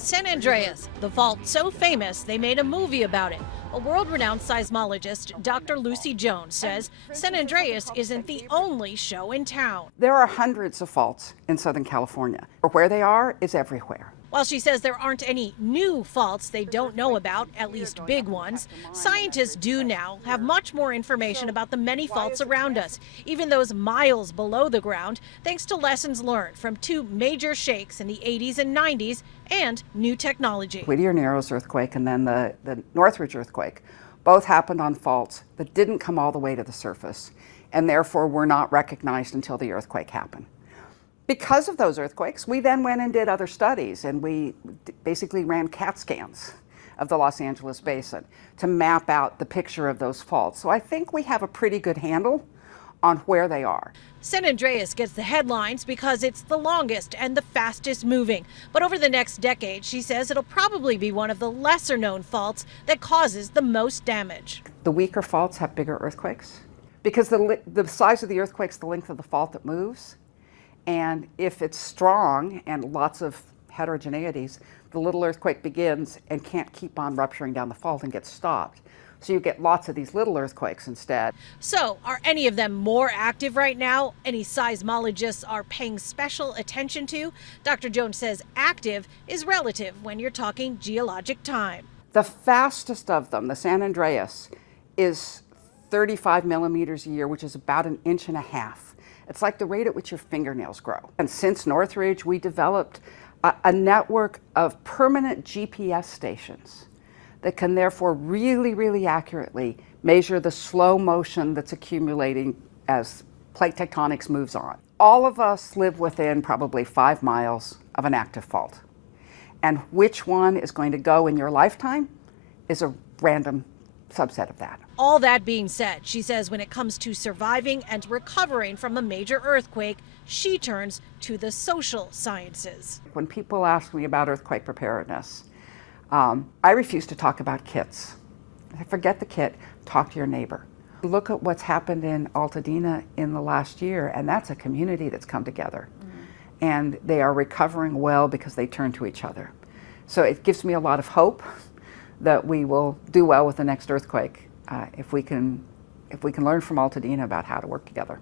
San Andreas, the fault so famous they made a movie about it. A world-renowned seismologist, Dr. Lucy Jones, says San Andreas isn't the only show in town. There are hundreds of faults in Southern California. Where they are is everywhere. While she says there aren't any new faults they don't know about, at least big ones, scientists do now have much more information about the many faults around us, even those miles below the ground, thanks to lessons learned from two major shakes in the 80s and 90s and new technology. Whittier Narrows earthquake and then the Northridge earthquake both happened on faults that didn't come all the way to the surface and therefore were not recognized until the earthquake happened. Because of those earthquakes, we then went and did other studies, and we basically ran CAT scans of the Los Angeles basin to map out the picture of those faults. So I think we have a pretty good handle on where they are. San Andreas gets the headlines because it's the longest and the fastest moving. But over the next decade, she says it'll probably be one of the lesser known faults that causes the most damage. The weaker faults have bigger earthquakes because the size of the earthquake's the length of the fault that moves. And if it's strong and lots of heterogeneities, the little earthquake begins and can't keep on rupturing down the fault and gets stopped. So you get lots of these little earthquakes instead. So are any of them more active right now? Any seismologists are paying special attention to? Dr. Jones says active is relative when you're talking geologic time. The fastest of them, the San Andreas, is 35 millimeters a year, which is about 1.5 inches. It's like the rate at which your fingernails grow. And since Northridge, we developed a network of permanent GPS stations that can therefore really, really accurately measure the slow motion that's accumulating as plate tectonics moves on. All of us live within probably 5 miles of an active fault. And which one is going to go in your lifetime is a random subset of that. All that being said, she says when it comes to surviving and recovering from a major earthquake, she turns to the social sciences. When people ask me about earthquake preparedness, I refuse to talk about kits. Forget the kit, talk to your neighbor. Look at what's happened in Altadena in the last year, and that's a community that's come together. And they are recovering well because they turn to each other. So it gives me a lot of hope that we will do well with the next earthquake if we can learn from Altadena about how to work together.